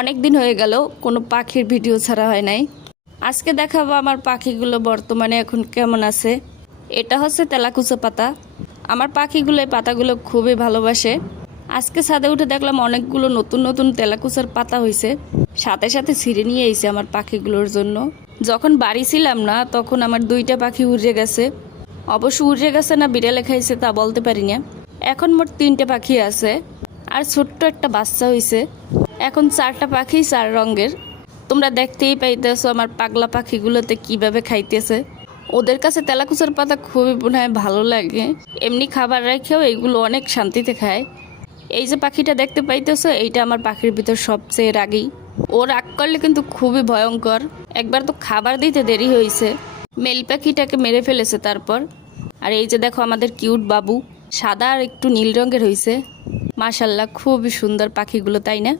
অনেক দিন হয়ে গেল কোনো পাখির ভিডিও ছাড়া হয় নাই। আজকে দেখাবো আমার পাখিগুলো বর্তমানে এখন কেমন আছে। এটা হচ্ছে তেলাকুচা পাতা। আমার পাখিগুলো এই পাতাগুলো খুবই ভালোবাসে। আজকে ছাদে উঠে দেখলাম অনেকগুলো নতুন নতুন তেলাকুচার পাতা হয়েছে, সাথে সাথে ছিঁড়ে নিয়ে এসেছে আমার পাখিগুলোর জন্য। যখন বাড়ি ছিলাম না তখন আমার 2টা পাখি উড়ে গেছে। অবশ্য উড়ে গেছে না বিড়ালে খাইছে তা বলতে পারি না। এখন মোট 3টে পাখি আছে, আর ছোট্ট একটা বাচ্চা হয়েছে। এখন 4টা পাখি 4 রঙের। তোমরা দেখতেই পাইতেছো আমার পাগলা পাখিগুলোতে কিভাবে খাইতেছে। ওদের কাছে তেলাকুচার পাতা খুবই মনে হয় ভালো লাগে। এমনি খাবার রেখেও এইগুলো অনেক শান্তিতে খায়। এই যে পাখিটা দেখতে পাইতেছো, এইটা আমার পাখির ভিতর সবচেয়ে রাগী। ও রাগ করলে কিন্তু খুবই ভয়ঙ্কর। একবার তো খাবার দিতে দেরি হয়েছে, মেল পাখিটাকে মেরে ফেলেছে তারপর। আর এই যে দেখো আমাদের কিউট বাবু, সাদা আর একটু নীল রঙের হয়েছে। মাশাল্লাহ খুবই সুন্দর পাখিগুলো, তাই না?